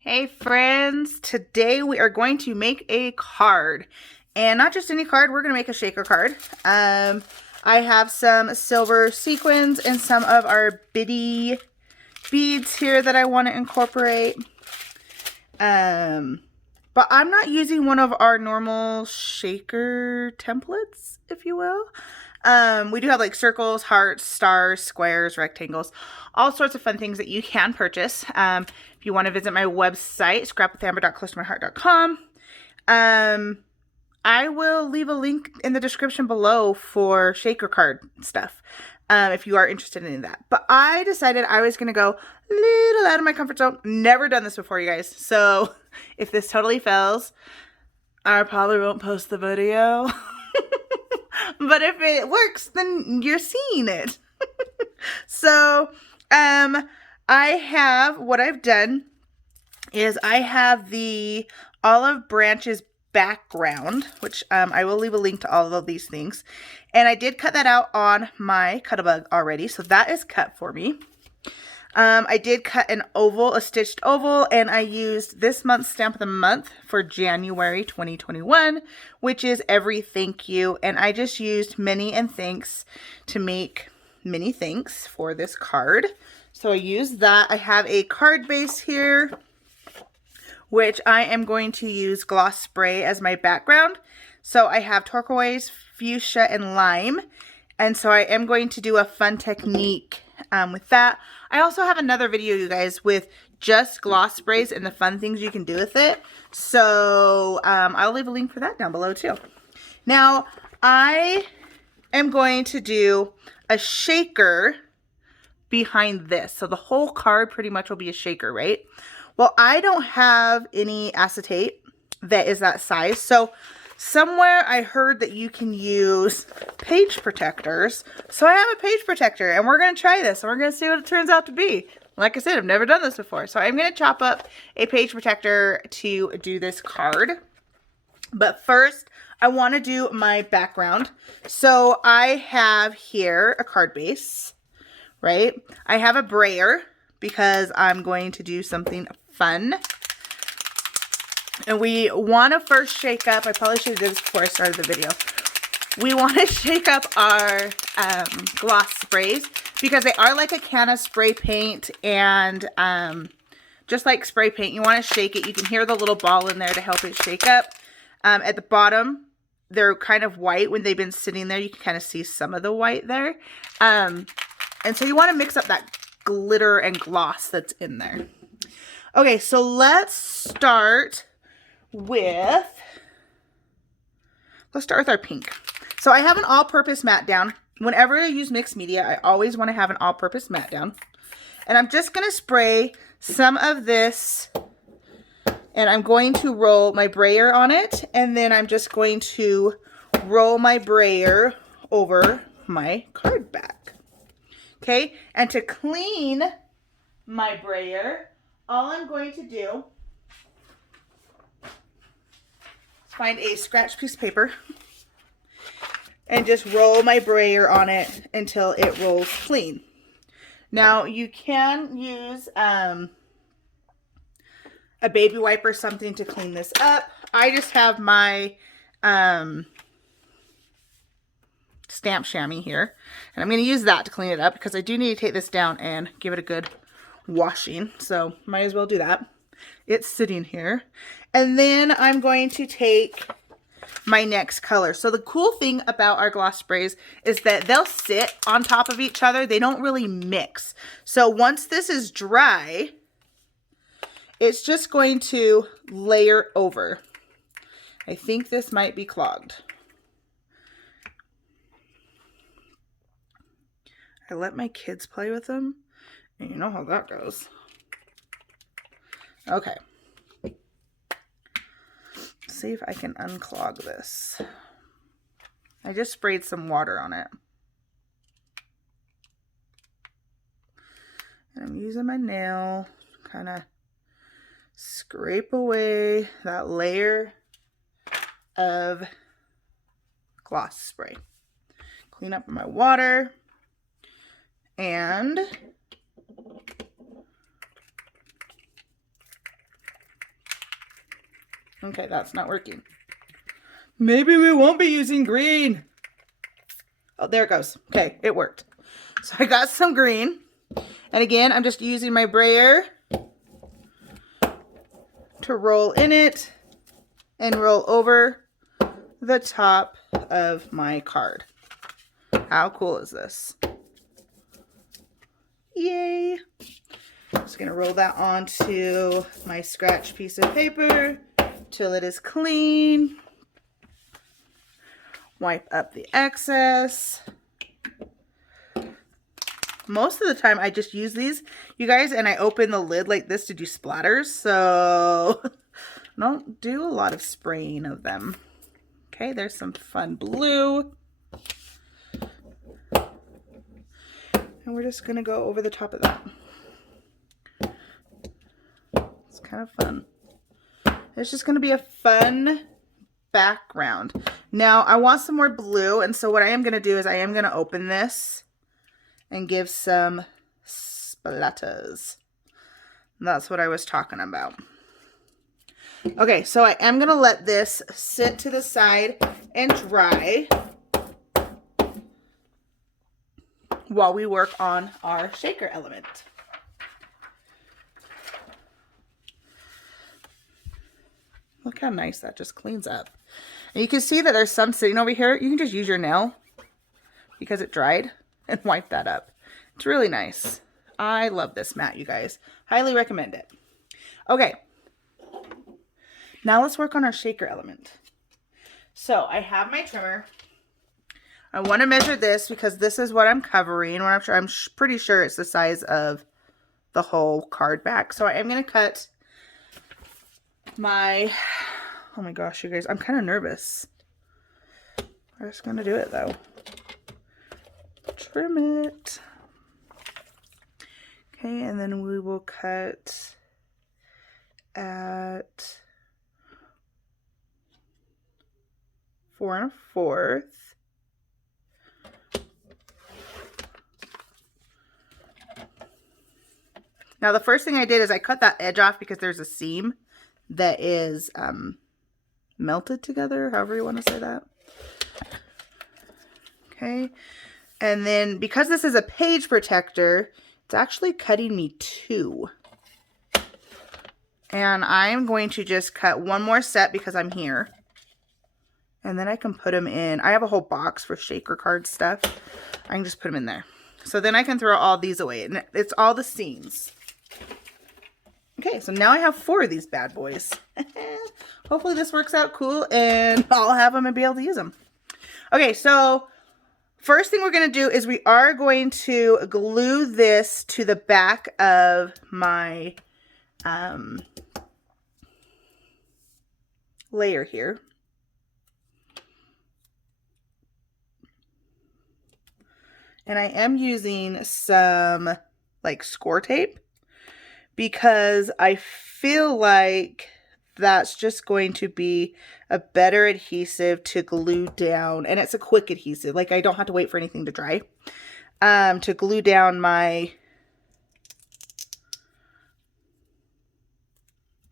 Hey friends, today we are going to make a card, and not just any card, we're going to make a shaker card. I have some silver sequins and some of our bitty beads here that I want to incorporate. But I'm not using one of our normal shaker templates, if you will. We do have like circles, hearts, stars, squares, rectangles, all sorts of fun things that you can purchase. If you want to visit my website, scrapwithamber.closetomyheart.com. I will leave a link in the description below for shaker card stuff, if you are interested in that. But I decided I was going to go a little out of my comfort zone. Never done this before, you guys. So if this totally fails, I probably won't post the video. But if it works, then you're seeing it. So, what I've done is I have the olive branches background, which I will leave a link to all of these things. And I did cut that out on my Cut-A-Bug already, so that is cut for me. I did cut an oval, a stitched oval, and I used this month's stamp of the month for January 2021, which is Every Thank You. And I just used Many and Thanks to make many thanks for this card. So I used that. I have a card base here, which I am going to use gloss spray as my background. So I have turquoise, fuchsia, and lime. And so I am going to do a fun technique with that. I also have another video, you guys, with just gloss sprays and the fun things you can do with it. So I'll leave a link for that down below too. Now, I am going to do a shaker behind this. So the whole card pretty much will be a shaker, right? Well, I don't have any acetate that is that size. So somewhere I heard that you can use page protectors. So I have a page protector, and we're going to try this, and we're going to see what it turns out to be. Like I said, I've never done this before. So I'm going to chop up a page protector to do this card. But first, I want to do my background. So I have here a card base, right? I have a brayer because I'm going to do something fun. And we want to first shake up, I probably should have did this before I started the video. We want to shake up our gloss sprays because they are like a can of spray paint, and just like spray paint, you want to shake it. You can hear the little ball in there to help it shake up. At the bottom, they're kind of white. When they've been sitting there, you can kind of see some of the white there. And so you want to mix up that glitter and gloss that's in there. Okay, so let's start with our pink. So I have an all-purpose matte down. Whenever I use mixed media, I always want to have an all-purpose matte down. And I'm just going to spray some of this, and I'm going to roll my brayer on it, and then I'm just going to roll my brayer over my card back. Okay, and to clean my brayer, all I'm going to do is find a scratch piece of paper and just roll my brayer on it until it rolls clean. Now, you can use a baby wipe or something to clean this up. I just have my stamp chamois here, and I'm going to use that to clean it up because I do need to take this down and give it a good washing, so might as well do that. It's sitting here, and then I'm going to take my next color. So the cool thing about our gloss sprays is that they'll sit on top of each other. They don't really mix. So once this is dry, it's just going to layer over. I think this might be clogged. I let my kids play with them, and you know how that goes. Okay. Let's see if I can unclog this. I just sprayed some water on it. And I'm using my nail, kind of scrape away that layer of gloss spray. Clean up my water. And Okay, that's not working. Maybe we won't be using green. Oh, there it goes. Okay, it worked. So I got some green. And again, I'm just using my brayer to roll in it and roll over the top of my card. How cool is this? Yay! Just gonna roll that onto my scratch piece of paper till it is clean. Wipe up the excess. Most of the time I just use these, you guys, and I open the lid like this to do splatters, so I don't do a lot of spraying of them. Okay, there's some fun blue. And we're just gonna go over the top of that. It's kind of fun. It's just gonna be a fun background. Now I want some more blue, and so what I am gonna do is I am gonna open this and give some splatters. That's what I was talking about. Okay, so I am gonna let this sit to the side and dry while we work on our shaker element. Look how nice that just cleans up. And you can see that there's some sitting over here. You can just use your nail because it dried and wipe that up. It's really nice. I love this mat, you guys. Highly recommend it. Okay. Now let's work on our shaker element. So I have my trimmer. I want to measure this because this is what I'm covering. I'm pretty sure it's the size of the whole card back. So I am going to cut my, oh my gosh, you guys, I'm kind of nervous. I'm just going to do it though. Trim it. Okay, and then we will cut at 4 1/4. Now the first thing I did is I cut that edge off because there's a seam that is melted together, however you want to say that. Okay, and then because this is a page protector, it's actually cutting me 2. And I'm going to just cut one more set because I'm here. And then I can put them in. I have a whole box for shaker card stuff. I can just put them in there. So then I can throw all these away. And it's all the seams. Okay, so now I have 4 of these bad boys. Hopefully this works out cool and I'll have them and be able to use them. Okay, so first thing we're going to do is we are going to glue this to the back of my layer here. And I am using some like score tape because I feel like that's just going to be a better adhesive to glue down. And it's a quick adhesive. Like I don't have to wait for anything to dry to glue down my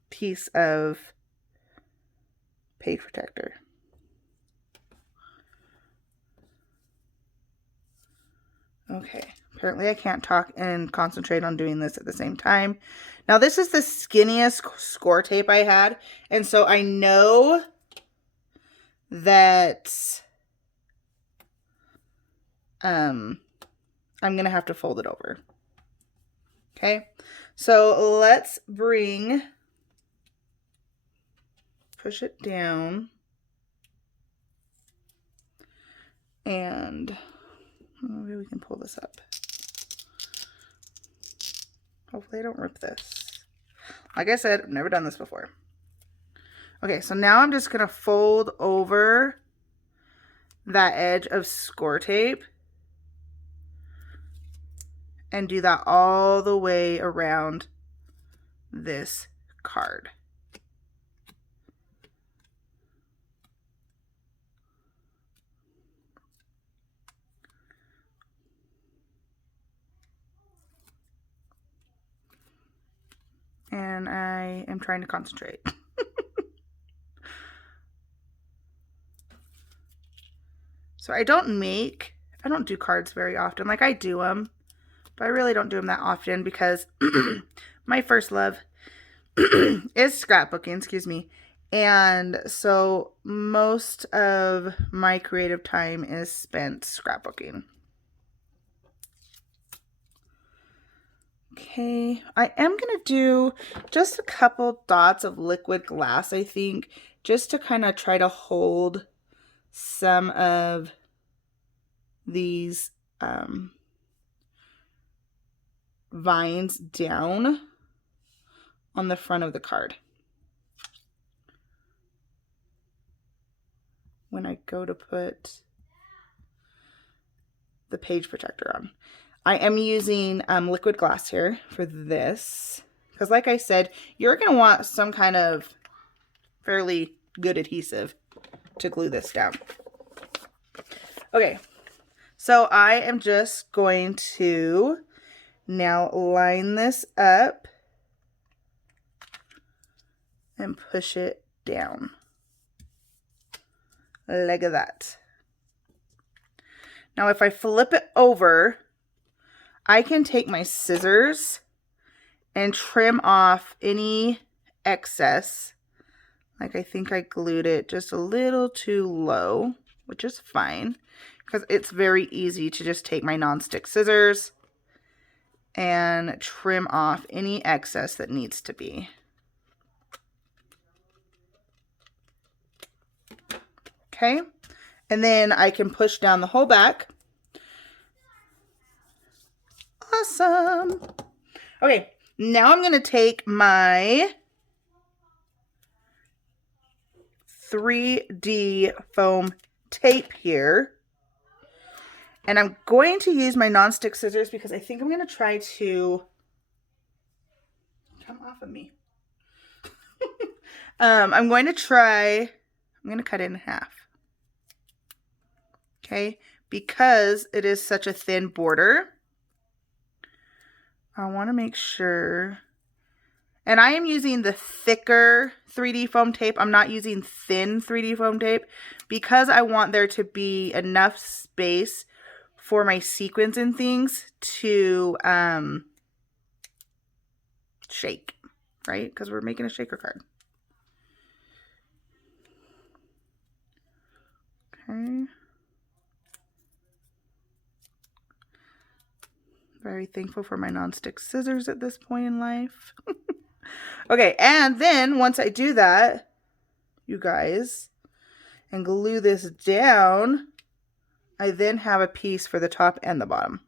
piece of page protector. Okay, apparently I can't talk and concentrate on doing this at the same time. Now this is the skinniest score tape I had, and so I know that I'm gonna have to fold it over. Okay, so let's push it down, and maybe we can pull this up. Hopefully I don't rip this. Like I said, I've never done this before. Okay, so now I'm just gonna fold over that edge of score tape and do that all the way around this card. And I am trying to concentrate. So I don't do cards very often. Like I do them, but I really don't do them that often because my first love is scrapbooking, excuse me. And so most of my creative time is spent scrapbooking. Okay, I am going to do just a couple dots of liquid glass, I think, just to kind of try to hold some of these vines down on the front of the card when I go to put the page protector on. I am using liquid glass here for this because like I said, you're going to want some kind of fairly good adhesive to glue this down. Okay, so I am just going to now line this up and push it down like that. Now if I flip it over, I can take my scissors and trim off any excess. Like I think I glued it just a little too low, which is fine because it's very easy to just take my nonstick scissors and trim off any excess that needs to be. Okay, and then I can push down the whole back. Awesome. Okay, now I'm going to take my 3D foam tape here, and I'm going to use my nonstick scissors because I think I'm going to try to come off of me. I'm going to cut it in half. Okay, because it is such a thin border, I want to make sure, and I am using the thicker 3D foam tape. I'm not using thin 3D foam tape because I want there to be enough space for my sequins and things to shake, right? Because we're making a shaker card. Okay. Very thankful for my nonstick scissors at this point in life. Okay, and then once I do that, you guys, and glue this down, I then have a piece for the top and the bottom.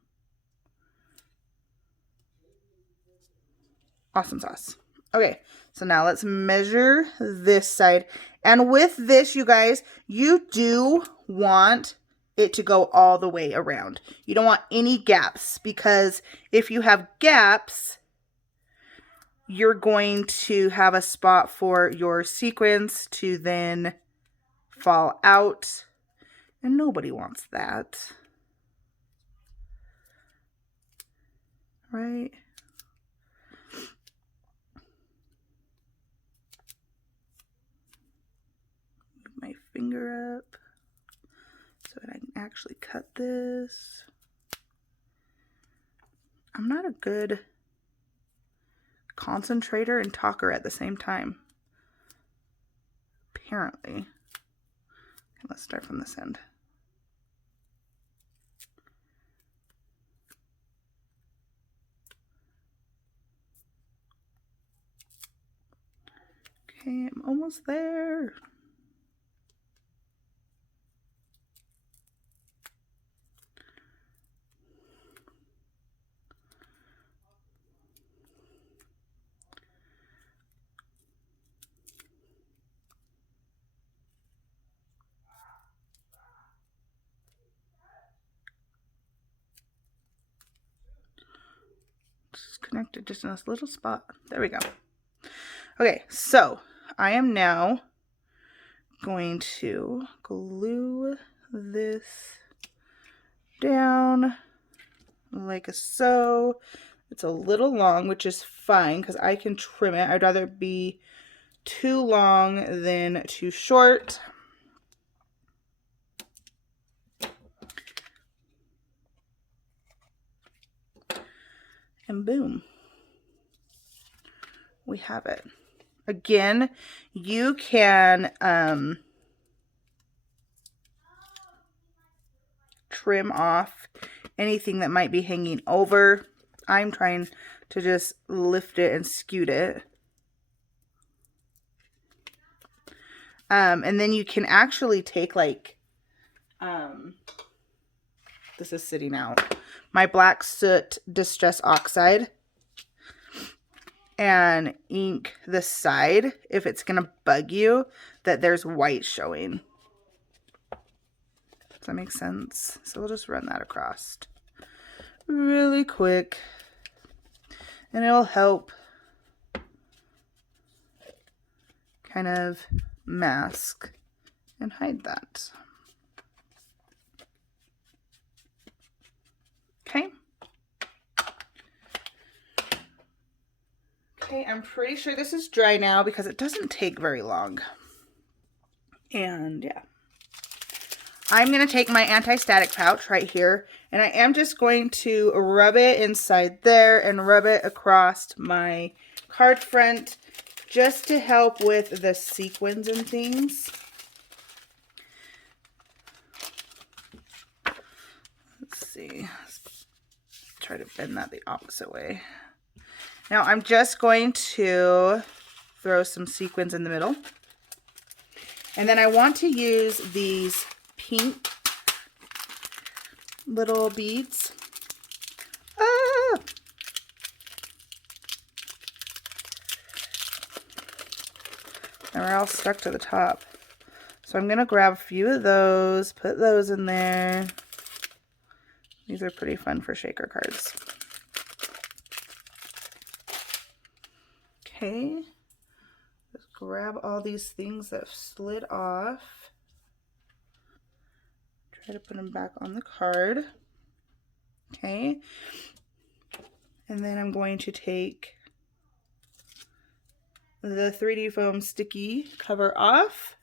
Awesome sauce. Okay, so now let's measure this side. And with this, you guys, you do want it to go all the way around. You don't want any gaps because if you have gaps, you're going to have a spot for your sequins to then fall out, and nobody wants that, right? Move my finger up so that I can actually cut this. I'm not a good concentrator and talker at the same time, apparently. Okay, let's start from this end. Okay, I'm almost there. Just connected just in this little spot. There we go. Okay, so I am now going to glue this down like so. It's a little long, which is fine because I can trim it. I'd rather it be too long than too short. And boom, we have it. Again, you can trim off anything that might be hanging over. I'm trying to just lift it and scoot it. And then you can actually take like, this is sitting out, my black soot distress oxide, and ink the side if it's gonna bug you that there's white showing. Does that make sense? So we'll just run that across really quick, and it'll help kind of mask and hide that. Okay. Okay, I'm pretty sure this is dry now because it doesn't take very long. And yeah. I'm going to take my anti-static pouch right here, and I am just going to rub it inside there and rub it across my card front just to help with the sequins and things. Let's see. Let's try to bend that the opposite way. Now I'm just going to throw some sequins in the middle. And then I want to use these pink little beads. Ah! And we're all stuck to the top. So I'm going to grab a few of those, put those in there. These are pretty fun for shaker cards. Okay, just grab all these things that slid off. Try to put them back on the card. Okay, and then I'm going to take the 3D foam sticky cover off.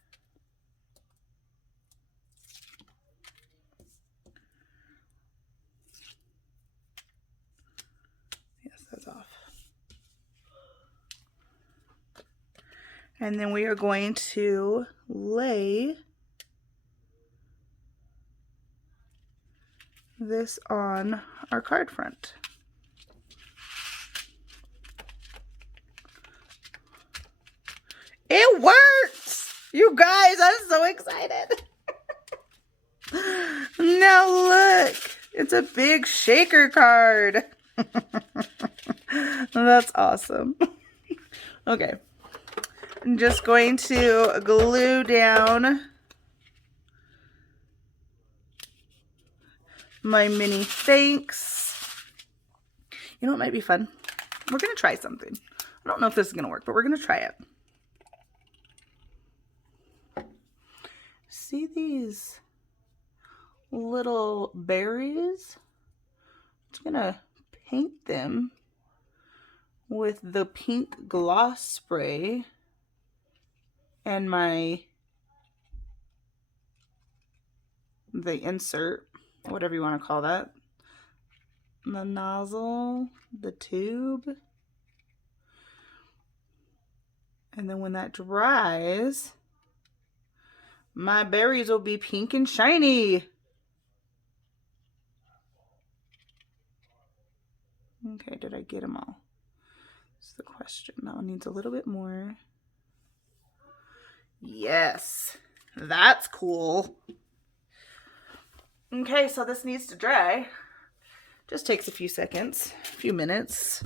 Yes, that's off. And then we are going to lay this on our card front. It works! You guys, I'm so excited. Now look, it's a big shaker card. That's awesome. Okay. I'm just going to glue down my mini thanks. You know what might be fun? We're going to try something. I don't know if this is going to work, but we're going to try it. See these little berries? I'm going to paint them with the pink gloss spray and the insert, whatever you want to call that, the nozzle, the tube. And then when that dries, my berries will be pink and shiny. Okay, did I get them all? That's the question. That one needs a little bit more. Yes, that's cool. Okay, so this needs to dry. Just takes a few seconds, a few minutes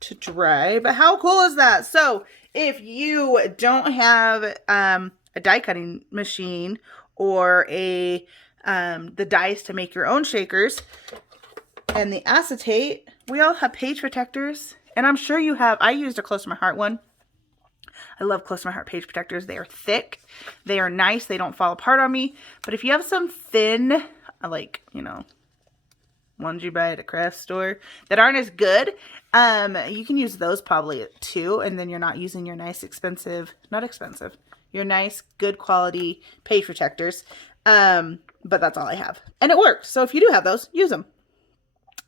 to dry. But how cool is that? So if you don't have a die cutting machine or the dies to make your own shakers and the acetate, we all have page protectors. And I'm sure you have. I used a Close to My Heart one. I love Close to My Heart page protectors. They are thick. They are nice. They don't fall apart on me. But if you have some thin, like, you know, ones you buy at a craft store that aren't as good, you can use those probably too. And then you're not using your nice your nice, good quality page protectors. But that's all I have. And it works. So if you do have those, use them.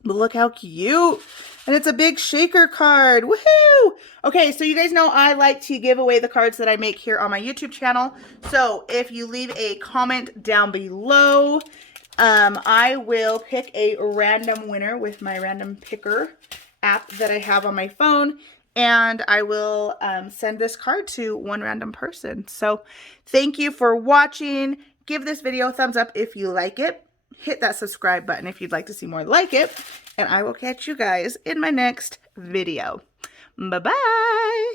But look how cute. And it's a big shaker card. Woohoo! Okay, so you guys know I like to give away the cards that I make here on my YouTube channel. So if you leave a comment down below, I will pick a random winner with my random picker app that I have on my phone. And I will send this card to one random person. So thank you for watching. Give this video a thumbs up if you like it. Hit that subscribe button if you'd like to see more like it. And I will catch you guys in my next video. Bye-bye.